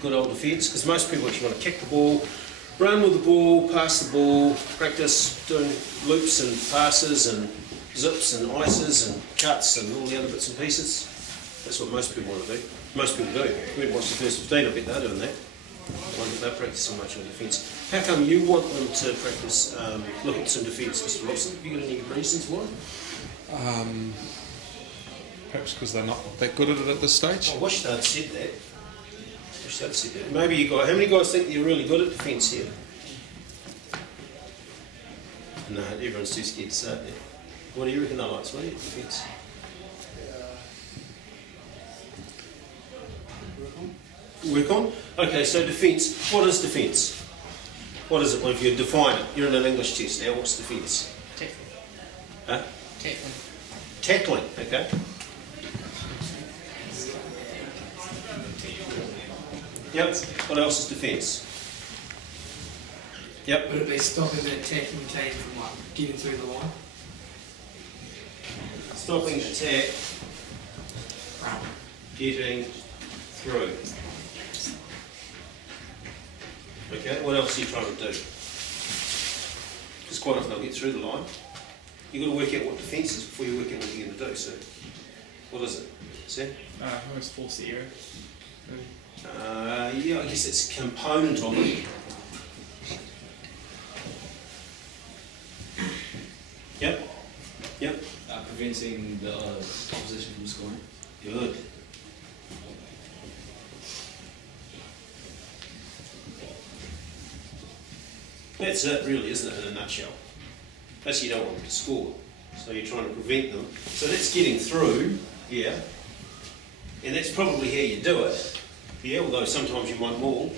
good old defence, because most people actually want to kick the ball, run with the ball, pass the ball, practice doing loops and passes and zips and ices and cuts and all the other bits and pieces. That's what most people want to do. Most people do. If we watch the first 15, I bet they're doing that. I wonder if they're practising much on defence. How come you want them to practice, look at some defence, Mr. Robson? Have you got any reasons why? Perhaps because they're not that good at it at this stage. I wish they'd said that. Maybe you guys, how many guys think you're really good at defence here? No, everyone's too scared to say it. What do you reckon they like, Sweetie, at defence? Work on? Okay, so defence. What is defence? What is it? Well, if you define it, you're in an English test now. What's defence? Tackling. Huh? Tackling. Tackling, okay. Yep. What else is defence? Yep. Would it be stopping the attacking team from like getting through the line? Stopping attack, getting through. Okay, what else are you trying to do? Because quite often they'll get through the line. You've got to work out what defence is before you work out what you're going to do. So, what is it? Sam? Almost force the area. Yeah, I guess it's a component of it. Yep. Yep. Preventing the opposition from scoring. Good. That's it really, isn't it, in a nutshell? Basically you don't want them to score, so you're trying to prevent them. So that's getting through, yeah, and that's probably how you do it, yeah, although sometimes you might maul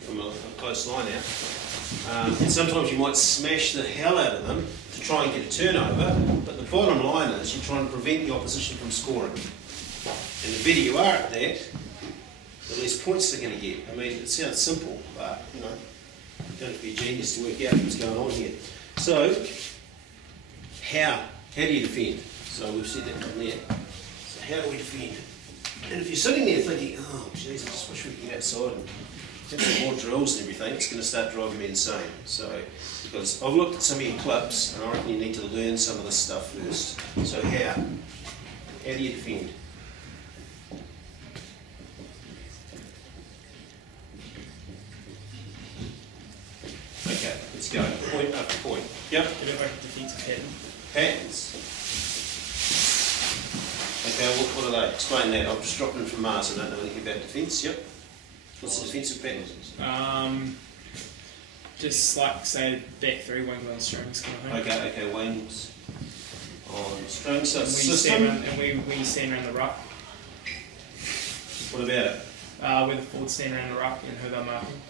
from a close line out, and sometimes you might smash the hell out of them to try and get a turnover, but the bottom line is you're trying to prevent the opposition from scoring. And the better you are at that, the less points they're going to get. I mean, it sounds simple, but, you know, you don't have to be a genius to work out what's going on here. So, how do you defend? So we've said that from there. So how do we defend? And if you're sitting there thinking, oh, jeez, I just wish we could get outside and have some more drills and everything, it's going to start driving me insane. So, because I've looked at some of your clips, and I reckon you need to learn some of this stuff first. So how do you defend? Okay, let's go. Point after point. Yep. Give it like a defensive pattern. Patterns. Okay, what are they? Explain that. I've just dropped in from Mars. I don't know anything about defence. Yep. What's the defensive pattern? Just like say back three wings on strings kind of thing. Okay, wings on strings. So And it's we system. stand around, and we stand around the ruck. What about it? Where the forwards stand around the ruck and who they're marking.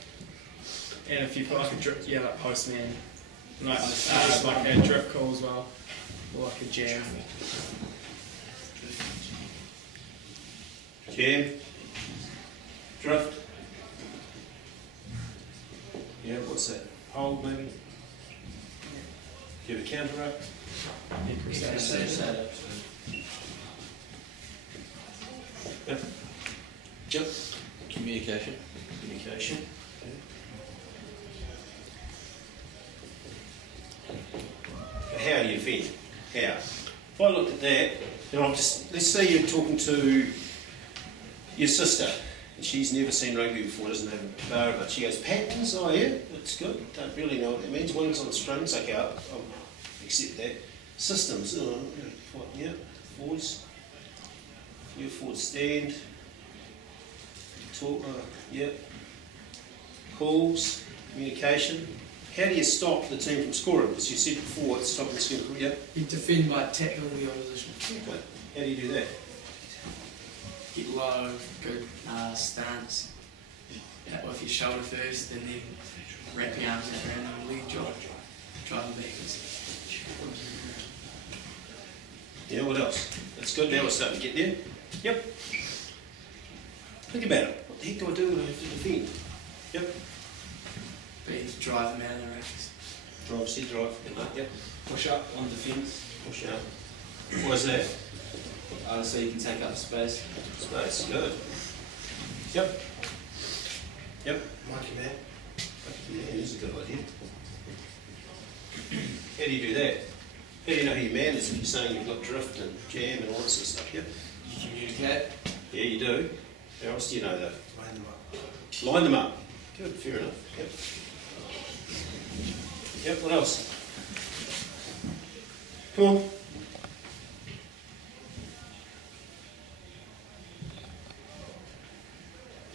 And if you put like a drift, yeah, like postman, like a drift call as well, or like a jam. Jam. Drift. Yeah, what's that? Hold maybe? Give a counter up. Yeah, crusader. Yep. Yep. Communication. Communication. Okay. How do you defend? How? If I looked at that, then I'm just, let's say you're talking to your sister, and she's never seen rugby before, doesn't have a bar, but she goes, patterns, oh yeah, that's good, don't really know what that means. Wings on strings, okay, I'll accept that. Systems, yeah, forwards, your forward stand, talk, yeah, calls, communication. How do you stop the team from scoring? Because you said before, it's stopping the team from, yeah. You defend by tackling the opposition. Okay. How do you do that? Get low, good stance. With your shoulder first, and then wrap your arms around and leg drop, drive them backwards. Yeah, what else? That's good, now we're starting to get there. Yep. Think about it. What the heck do I do when I have to defend? Yep. But you drive them out of the races. Drive, set drive. Yep. Push up on defence. Push out. What's that? So you can take up space. Space, good. Yep. Yep. Monkey man. Yeah, that's a good idea. How do you do that? How do you know who your man is if you're saying you've got drift and jam and all that sort of stuff? Yep. You communicate. Yeah, you do. How else do you know that? Line them up. Line them up. Good, fair enough. Yep. Yep, what else? Come on.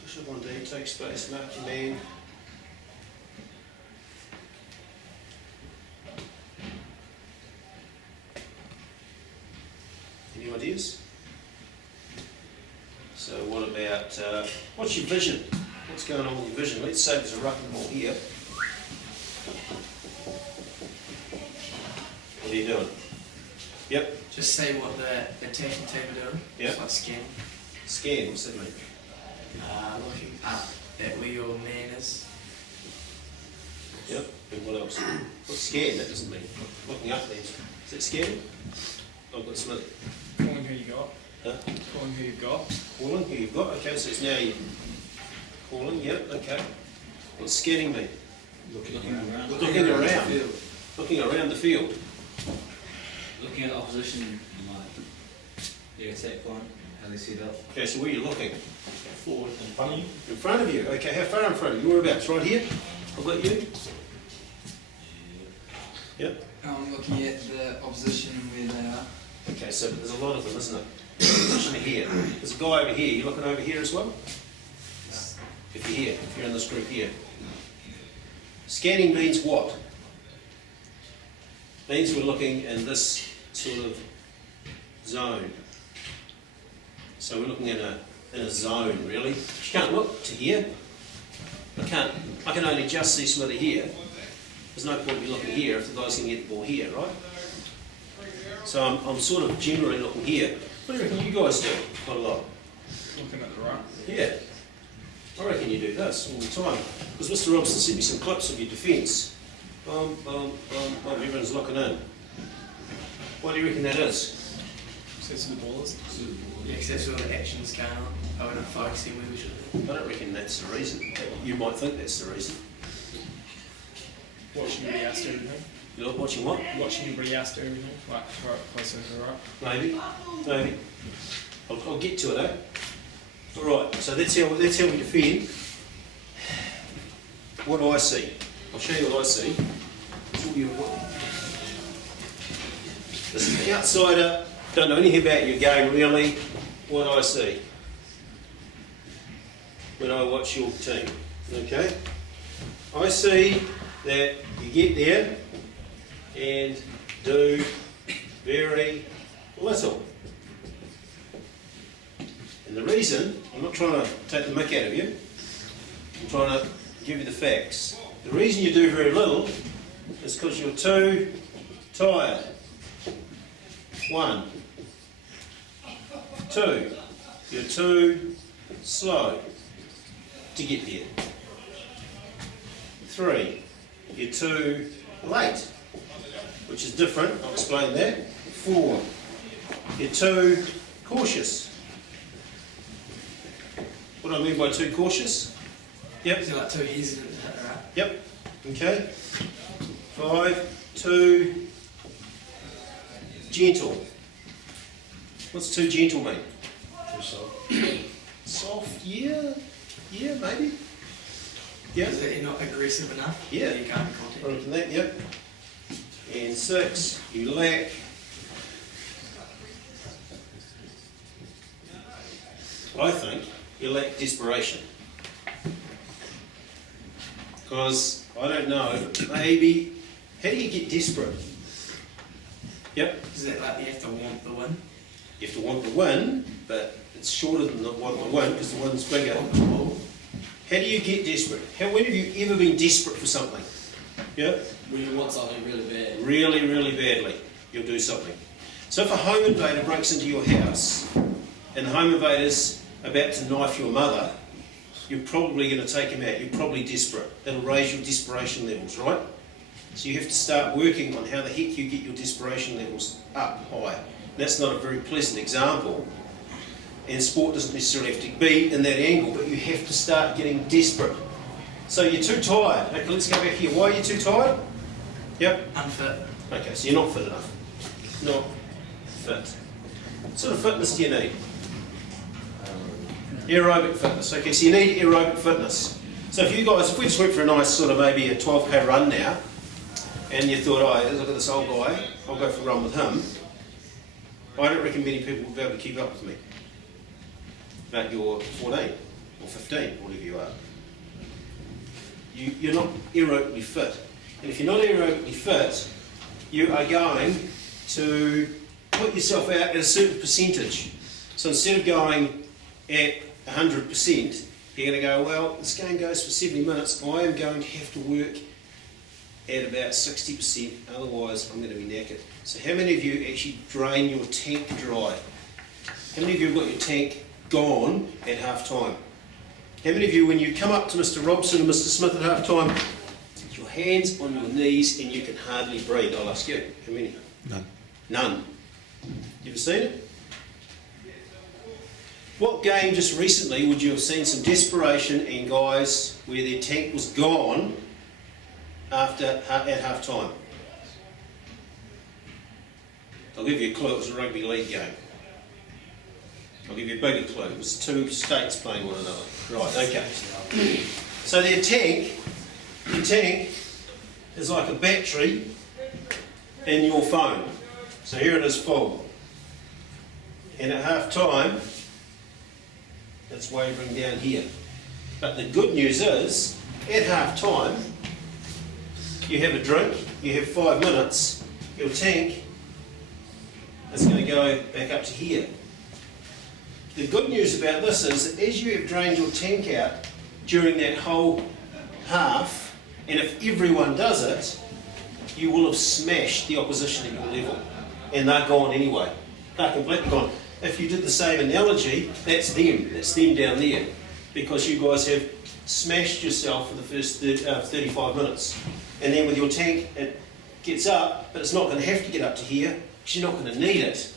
Push up on D, take space, mark your man. Any ideas? So what about, what's your vision? What's going on with your vision? Let's say there's a rucking ball here. What are you doing? Yep. Just say what the attacking team are doing. Yeah. It's like scan. Scan, what's that mean? Looking up at where your man is. Yep. And what else? What's scan? That doesn't mean looking up there. Is it scan? I've got something. Calling who you got. Huh? Calling who you've got. Calling, who you've got. Okay, so it's now you calling, yep, okay. What's scanning mean? Looking around. Looking around. The field. Looking around the field. Looking at the opposition, like the attack line, how they set up. Okay, so where are you looking? Forward in front of you. In front of you. Okay, how far in front of you? Whereabouts? Right here? I've got you. Yep. I'm looking at the opposition and where they are. Okay, so there's a lot of them, isn't there? Position here. There's a guy over here. You looking over here as well? If you're here, if you're in this group here. Scanning means what? Means we're looking in this sort of zone. So we're looking in a zone, really. You can't look to here. I can only just see Smithy here. There's no point in me looking here if the guy's going to get the ball here, right? So I'm sort of generally looking here. What do you reckon you guys do quite a lot? Looking at the right. Yeah. I reckon you do this all the time. Because Mr. Robson sent me some clips of your defence. Everyone's looking in. What do you reckon that is? Says who the ball is. Yeah, because that's where the action's going on. Oh, we're not focusing where we should be. I don't reckon that's the reason. You might think that's the reason. Watching everybody else do everything. You're watching what? Watching everybody else do everything. Like closer to the right. Maybe. Maybe. I'll get to it, eh? Alright, so that's how we defend. What do I see? I'll show you what I see. This is an outsider, don't know anything about your game really. What do I see when I watch your team? Okay? I see that you get there and do very little. And the reason, I'm not trying to take the mick out of you, I'm trying to give you the facts. The reason you do very little is because you're too tired. 1. 2. You're too slow to get there. 3. You're too late, which is different, I'll explain that. 4. You're too cautious. What do I mean by too cautious? Yep. Is it like 2 years in it, is that right? Yep. Okay. 5. Too gentle. What's too gentle mean? Too soft. Soft, yeah. Yeah, maybe. Yeah. Is that you're not aggressive enough? Yeah. You can't be contact. I reckon that, yep. And 6, you lack I think you lack desperation. Because, I don't know, but maybe, how do you get desperate? Yep, Is that like you have to want the win? you have to want the win, but it's shorter than the want the win because the win's bigger. Want the ball? How do you get desperate? When have you ever been desperate for something? Yeah? When you want something really bad. Really, really badly, you'll do something. So if a home invader breaks into your house and the home invader's about to knife your mother, you're probably going to take him out. You're probably desperate. That'll raise your desperation levels, right? So you have to start working on how the heck you get your desperation levels up high. That's not a very pleasant example, and sport doesn't necessarily have to be in that angle, but you have to start getting desperate. So you're too tired. Okay, let's go back here. Why are you too tired? Yep. Unfit. Okay, so you're not fit enough. Not fit. What sort of fitness do you need? Aerobic fitness. Okay, so you need aerobic fitness. So if you guys, if we just went for a nice sort of maybe a 12k run now, and you thought, oh, look at this old guy, I'll go for a run with him, I don't reckon many people will be able to keep up with me. But you're 14 or 15, whatever you are. You're not aerobically fit. And if you're not aerobically fit, you are going to put yourself out at a certain percentage. So instead of going at 100%, you're going to go, well, this game goes for 70 minutes, I am going to have to work at about 60%, otherwise I'm going to be knackered. So how many of you actually drain your tank dry? How many of you have got your tank gone at half time? How many of you, when you come up to Mr. Robson and Mr. Smith at half time, your hands on your knees and you can hardly breathe? I'll ask you, how many? None. None. You ever seen it? What game just recently would you have seen some desperation in guys where their tank was gone at half time? I'll give you a clue, it was a rugby league game. I'll give you a bigger clue, it was two states playing one another. Right, okay. So your tank is like a battery in your phone. So here it is full. And at half time, it's wavering down here. But the good news is, at half time, you have a drink, you have 5 minutes, your tank is going to go back up to here. The good news about this is that as you have drained your tank out during that whole half, and if everyone does it, you will have smashed the opposition at your level. And they're gone anyway. They're completely gone. If you did the same analogy, that's them down there. Because you guys have smashed yourself for the first 35 minutes. And then with your tank, it gets up, but it's not going to have to get up to here, because you're not going to need it.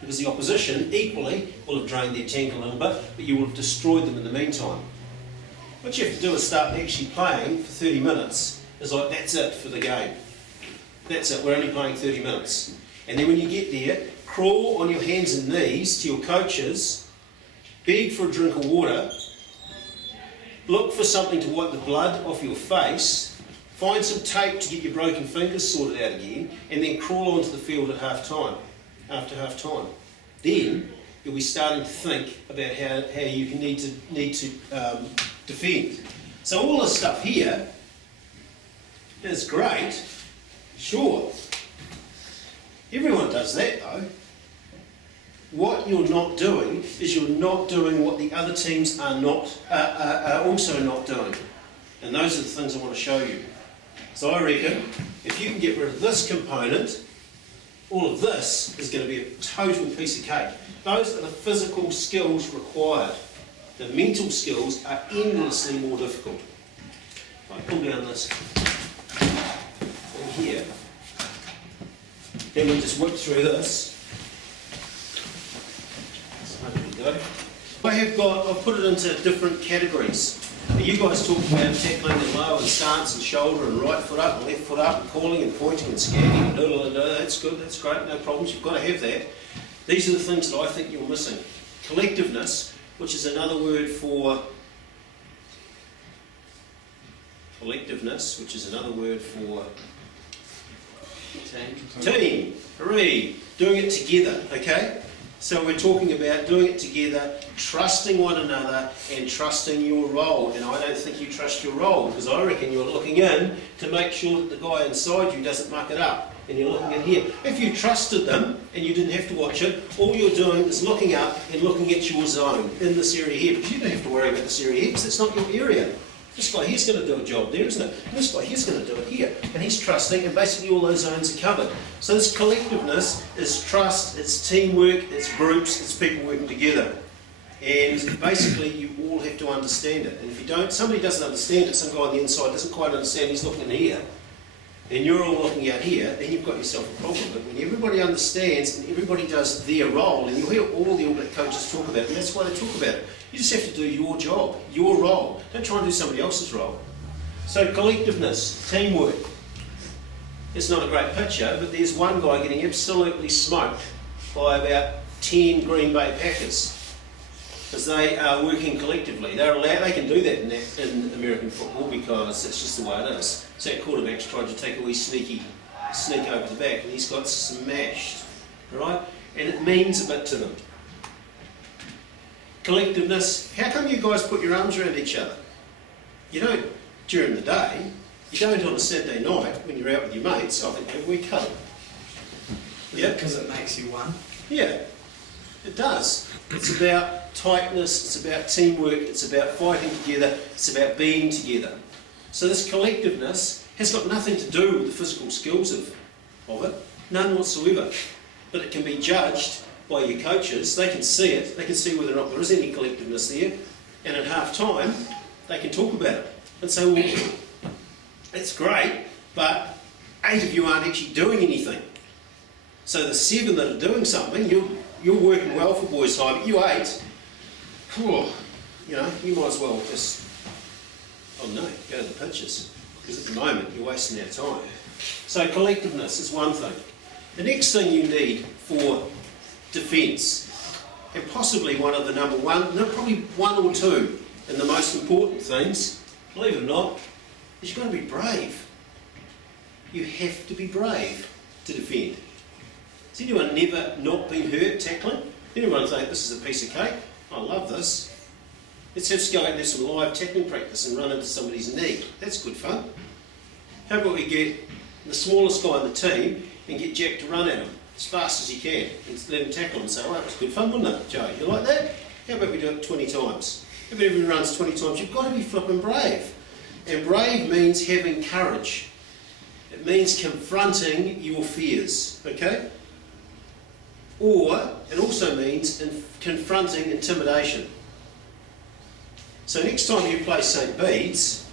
Because the opposition, equally, will have drained their tank a little bit, but you will have destroyed them in the meantime. What you have to do is start actually playing for 30 minutes. It's like, that's it for the game. That's it, we're only playing 30 minutes. And then when you get there, crawl on your hands and knees to your coaches, beg for a drink of water, look for something to wipe the blood off your face, find some tape to get your broken fingers sorted out again, and then crawl onto the field at half time, after half time. Then you'll be starting to think about how you can need to defend. So all this stuff here is great, sure. Everyone does that though. What you're not doing is you're not doing what the other teams are also not doing. And those are the things I want to show you. So I reckon if you can get rid of this component, all of this is going to be a total piece of cake. Those are the physical skills required. The mental skills are endlessly more difficult. If I pull down this thing here, then we just whip through this. So there we go. I've put it into different categories. Now you guys talk about tackling and low and stance and shoulder and right foot up and left foot up and calling and pointing and scanning and that's good, that's great, no problems, you've got to have that. These are the things that I think you're missing. Collectiveness, which is another word for team. Hooray! Doing it together, okay? So we're talking about doing it together, trusting one another and trusting your role. And I don't think you trust your role, because I reckon you're looking in to make sure that the guy inside you doesn't muck it up. And you're looking in here. If you trusted them and you didn't have to watch it, all you're doing is looking up and looking at your zone in this area here. Because you don't have to worry about this area here, because it's not your area. This guy here's going to do a job there, isn't it? And this guy here's going to do it here. And he's trusting, and basically all those zones are covered. So this collectiveness is trust, it's teamwork, it's groups, it's people working together. And basically you all have to understand it. And if you don't, somebody doesn't understand it, some guy on the inside doesn't quite understand, he's looking in here, and you're all looking out here, then you've got yourself a problem. But when everybody understands and everybody does their role, and you'll hear all the All Black coaches talk about it, and that's why they talk about it. You just have to do your job, your role. Don't try and do somebody else's role. So collectiveness, teamwork. It's not a great picture, but there's one guy getting absolutely smoked by about 10 Green Bay Packers because they are working collectively. They're allowed, they can do that in American football because it's just the way it is. So that quarterback's tried to take a wee sneak over the back and he's got smashed, right? And it means a bit to them. Collectiveness, how come you guys put your arms around each other? You don't during the day, you don't on a Saturday night when you're out with your mates, I think we cuddle. Yeah? Because it makes you one. Yeah, it does. It's about tightness, it's about teamwork, it's about fighting together, it's about being together. So this collectiveness has got nothing to do with the physical skills of it, none whatsoever. But it can be judged by your coaches, they can see it, they can see whether or not there is any collectiveness there, and at half time, they can talk about it and say, well, it's great, but 8 of you aren't actually doing anything. So the 7 that are doing something, you're working well for boys' high, but you 8, you know, you might as well just, oh no, go to the pitches. Because at the moment, you're wasting our time. So collectiveness is one thing. The next thing you need for defence, and possibly one of the number one, no, probably 1 or 2, and the most important things, believe it or not, is you've got to be brave. You have to be brave to defend. Has anyone never not been hurt tackling? Anyone think this is a piece of cake? I love this. Let's just go out and do some live tackling practice and run into somebody's knee. That's good fun. How about we get the smallest guy in the team and get Jack to run at him as fast as he can and let him tackle him and say, oh, that was good fun, wasn't it, Joe? You like that? How about we do it 20 times? If everyone runs 20 times, you've got to be flipping brave. And brave means having courage. It means confronting your fears, okay? Or it also means confronting intimidation. So next time you play St. Bede's,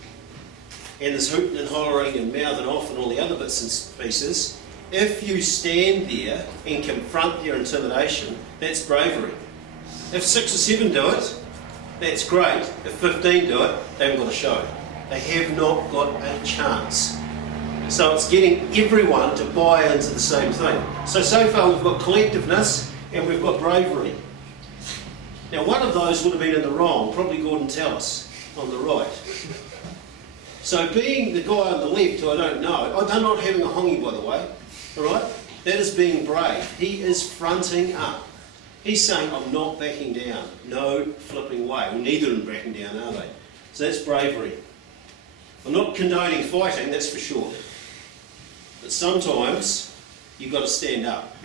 and there's hooting and hollering and mouthing off and all the other bits and pieces, if you stand there and confront your intimidation, that's bravery. If 6 or 7 do it, that's great. If 15 do it, they haven't got a show. They have not got a chance. So it's getting everyone to buy into the same thing. So far we've got collectiveness and we've got bravery. Now one of those would have been in the wrong, probably Gordon Tallis on the right. So being the guy on the left who I don't know, I'm not having a hongy by the way, alright? That is being brave. He is fronting up. He's saying, I'm not backing down. No flipping way. Well, neither of them backing down, are they? So that's bravery. I'm not condoning fighting, that's for sure. But sometimes you've got to stand up.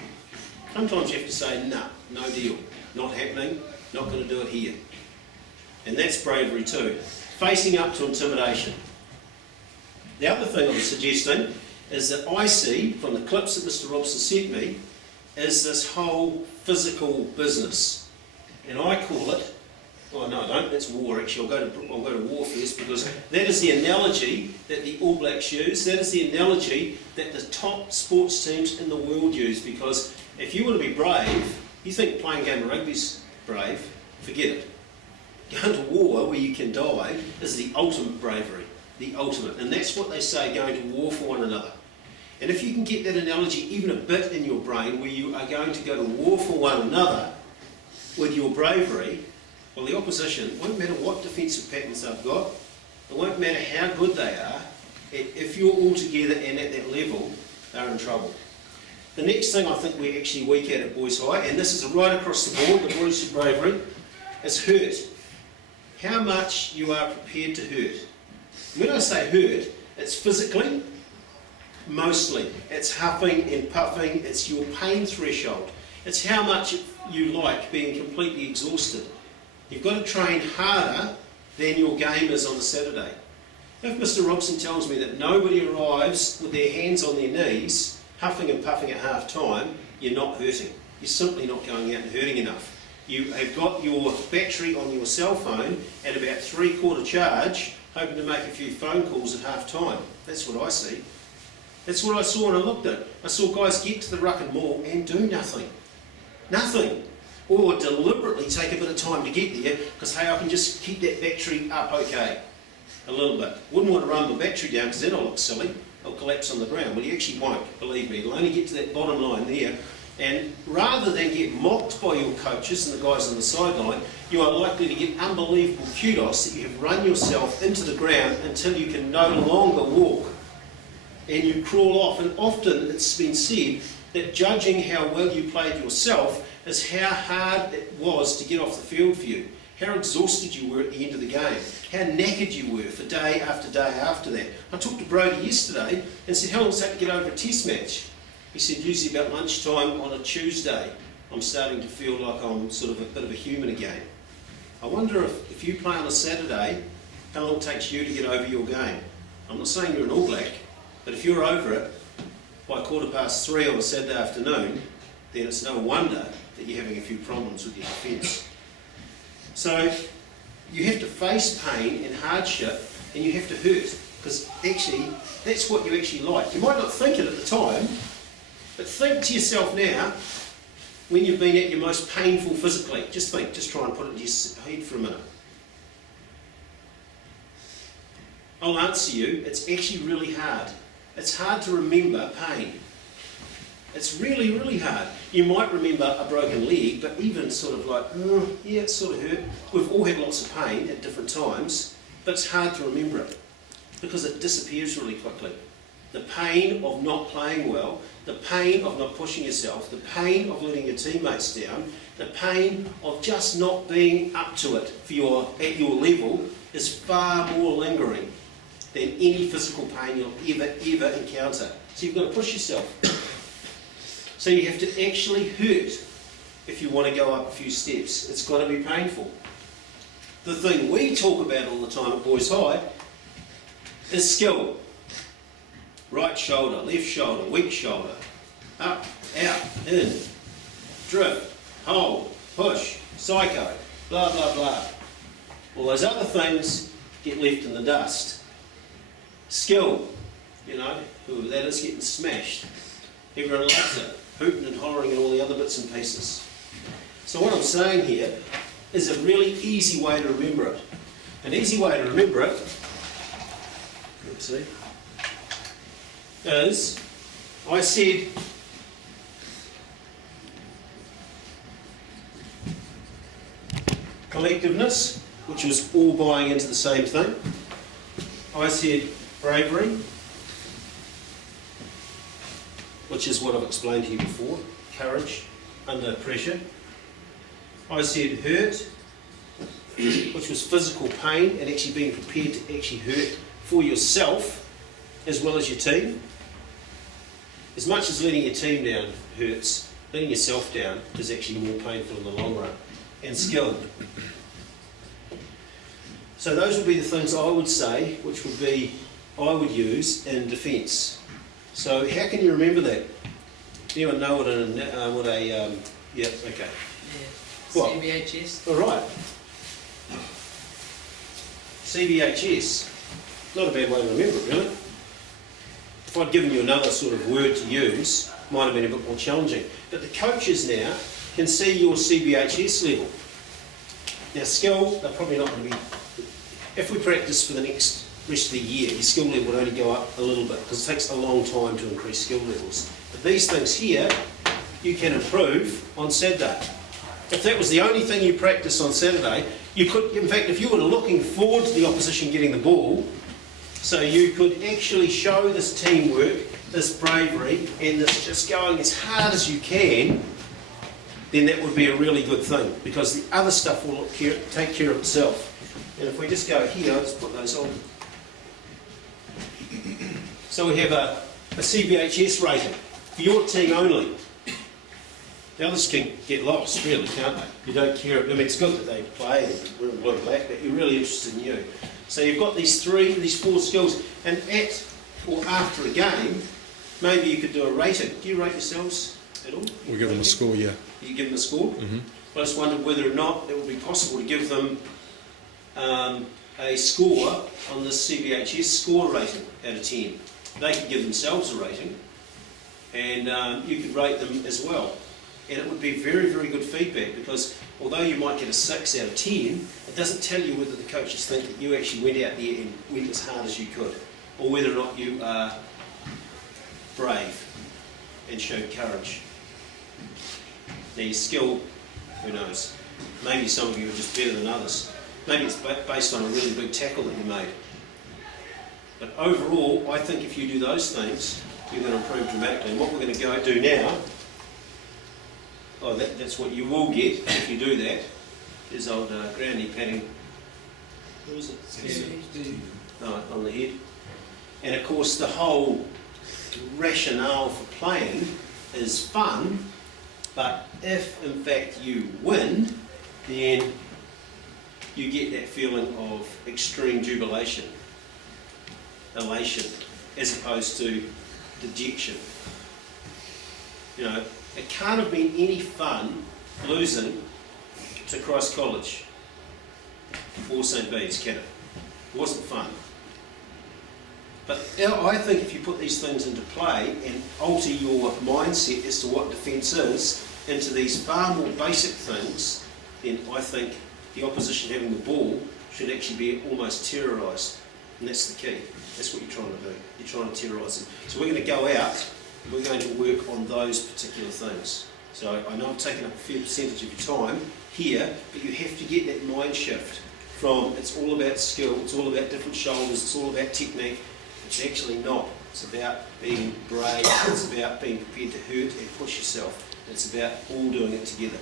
Sometimes you have to say, nah, no deal. Not happening, not going to do it here. And that's bravery too. Facing up to intimidation. The other thing I'm suggesting is that I see from the clips that Mr. Robson sent me is this whole physical business. And I call it, oh no I don't, that's war actually, I'll go to war first because that is the analogy that the All Blacks use, that is the analogy that the top sports teams in the world use, because if you want to be brave, you think playing a game of rugby's brave, forget it. Going to war where you can die is the ultimate bravery, the ultimate, and that's what they say, going to war for one another. And if you can get that analogy even a bit in your brain where you are going to go to war for one another with your bravery, well, the opposition, won't matter what defensive patterns they've got, it won't matter how good they are, if you're all together and at that level, they're in trouble. The next thing I think we're actually weak at Boys High, and this is right across the board, the Boys of Bravery, is hurt. How much you are prepared to hurt. When I say hurt, it's physically, mostly. It's huffing and puffing, it's your pain threshold. It's how much you like being completely exhausted. You've got to train harder than your game is on a Saturday. If Mr. Robson tells me that nobody arrives with their hands on their knees, huffing and puffing at half time, you're not hurting. You're simply not going out and hurting enough. You have got your battery on your cell phone at about 3/4 charge, hoping to make a few phone calls at half time. That's what I see. That's what I saw when I looked at it. I saw guys get to the ruck and maul and do nothing. Nothing. Or deliberately take a bit of time to get there because, hey, I can just keep that battery up okay. a little bit. Wouldn't want to run the battery down because then it'll look silly. It'll collapse on the ground. Well, you actually won't, believe me. It'll only get to that bottom line there. And rather than get mocked by your coaches and the guys on the sideline, you are likely to get unbelievable kudos that you have run yourself into the ground until you can no longer walk. And you crawl off. And often it's been said that judging how well you played yourself is how hard it was to get off the field for you, how exhausted you were at the end of the game, how knackered you were for day after day after that. I talked to Brody yesterday and said, how long does it take to get over a test match? He said, usually about lunchtime on a Tuesday, I'm starting to feel like I'm sort of a bit of a human again. I wonder if you play on a Saturday, how long it takes you to get over your game. I'm not saying you're an All Black, but if you're over it by 3:15 on a Saturday afternoon, then it's no wonder that you're having a few problems with your defence. So you have to face pain and hardship, and you have to hurt, because actually that's what you actually like. You might not think it at the time, but think to yourself now, when you've been at your most painful physically, just think, just try and put it in your head for a minute. I'll answer you, it's actually really hard. It's hard to remember pain. It's really, really hard. You might remember a broken leg, but even sort of like, yeah, it sort of hurt. We've all had lots of pain at different times, but it's hard to remember it because it disappears really quickly. The pain of not playing well, the pain of not pushing yourself, the pain of letting your teammates down, the pain of just not being up to it at your level is far more lingering than any physical pain you'll ever encounter. So you've got to push yourself. So you have to actually hurt if you want to go up a few steps. It's got to be painful. The thing we talk about all the time at Boys High is skill. Right shoulder, left shoulder, weak shoulder, up, out, in, drift, hold, push, psycho, blah, blah, blah. All those other things get left in the dust. Skill, whoever that is getting smashed. Everyone loves it, hooting and hollering and all the other bits and pieces. So what I'm saying here is a really easy way to remember it. An easy way to remember it, let's see, is, I said, collectiveness, which was all buying into the same thing. I said bravery, which is what I've explained to you before, courage under pressure. I said hurt, which was physical pain and actually being prepared to actually hurt for yourself as well as your team. As much as letting your team down hurts, letting yourself down is actually more painful in the long run. And skill. So those would be the things I would say, which would be, I would use in defence. So how can you remember that? Anyone know what yeah, okay. Yeah. What? CBHS. All right. CBHS. Not a bad way to remember it, really. If I'd given you another sort of word to use, might have been a bit more challenging. But the coaches now can see your CBHS level. Now skill, they're probably not going to be, if we practice for the rest of the year, your skill level would only go up a little bit because it takes a long time to increase skill levels. But these things here, you can improve on Saturday. If that was the only thing you practice on Saturday, you could, in fact, if you were looking forward to the opposition getting the ball, so you could actually show this teamwork, this bravery, and this just going as hard as you can, then that would be a really good thing, because the other stuff will take care of itself. And if we just go here, I'll just put those on. So we have a CBHS rating for your team only. The others can get lost, really, can't they? You don't care. I mean, it's good that they play and we're in blue and black, but you're really interested in you. So you've got these four skills, and at or after a game, maybe you could do a rating. Do you rate yourselves at all? We give them a score, yeah. You give them a score? Mm-hmm. I just wondered whether or not it would be possible to give them a score on this CBHS score rating out of 10. They could give themselves a rating, and you could rate them as well. And it would be very, very good feedback, because although you might get a 6 out of 10, it it doesn't tell you whether the coaches think that you actually went out there and went as hard as you could, or whether or not you are brave and showed courage. Now your skill, who knows? Maybe some of you are just better than others. Maybe it's based on a really big tackle that you made. But overall, I think if you do those things, you're going to improve dramatically. And what we're going to go do now, that's what you will get if you do that, is old groundy patting, what was it? On the head. And of course the whole rationale for playing is fun, but if in fact you win, then you get that feeling of extreme jubilation, elation, as opposed to dejection. You know, it can't have been any fun losing to Christ College or St. Bede's, can it? It wasn't fun. But I think if you put these things into play and alter your mindset as to what defence is into these far more basic things, then I think the opposition having the ball should actually be almost terrorised. And that's the key. That's what you're trying to do. You're trying to terrorise them. So we're going to go out and we're going to work on those particular things. So I know I've taken up a fair percentage of your time here, but you have to get that mind shift from it's all about skill, it's all about different shoulders, it's all about technique. It's actually not. It's about being brave, it's about being prepared to hurt and push yourself. It's about all doing it together.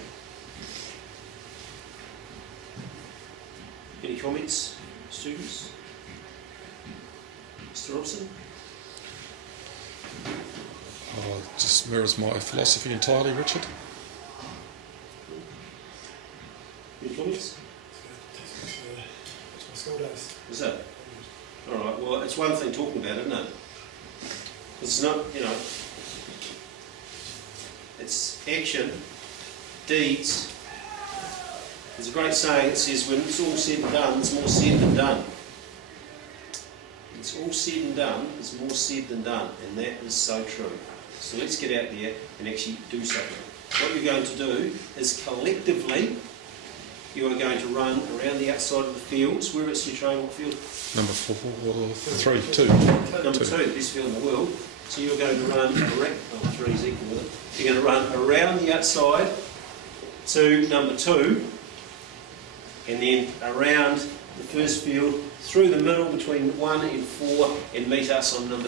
Any comments, students? Mr. Robson? Oh, it just mirrors my philosophy entirely, Richard. Any comments? It's my school days. Is that? Alright, well it's one thing talking about it, isn't it? It's not, you know, it's action, deeds. There's a great saying that says when it's all said and done, it's more said than done. When it's all said and done, there's more said than done, and that is so true. So let's get out there and actually do something. What you're going to do is collectively, you are going to run around the outside of the fields. Where is your training field? Number 2. Number 2, the best field in the world. So you're going to run around, 3 is equal with it. You're going to run around the outside to number 2, and then around the first field, through the middle between 1 and 4, and meet us on number